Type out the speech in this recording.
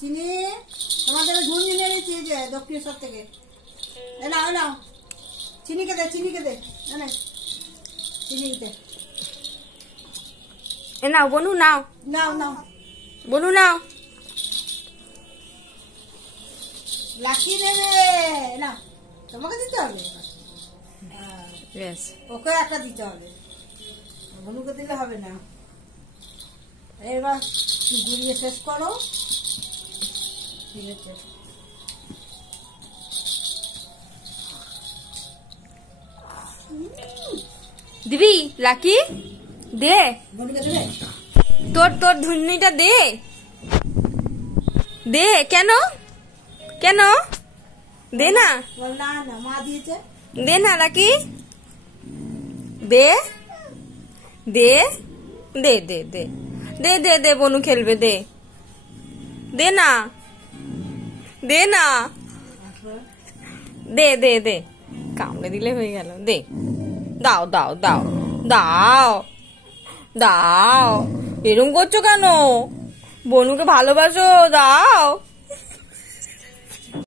চিনি তোমাদের ঝুনঝুনি এনেছি যে দক্ষিণেশ্বর থেকে। নাও নাও চিনিকে দে, চিনিকে দে, চিনিকে দে। এ নাও বনু, নাও নাও নাও বনু, নাও। লাকি দেবে না, তোমাকে দিতে হবে। ওকে একটা দিতে হবে, বনুকে দিলে হবে না। এবার গুলিয়ে শেষ করো। ঠিক আছে, দিবি লাকি? দে, বনুকে দেবে। তোর তোর ধুনিটা দে, দে। কেন কেন? দে না, না না, মা দিয়েছে। দে না লাকি, দে দে দে দে দে দে দে দে বনু খেলবে, দে দে না, দে না, দে দে দে। কামড়ে দিলে হয়ে গেল। দে, দাও দাও দাও দাও দাও। এরম করছো কেন? বনুকে ভালোবাসো, দাও।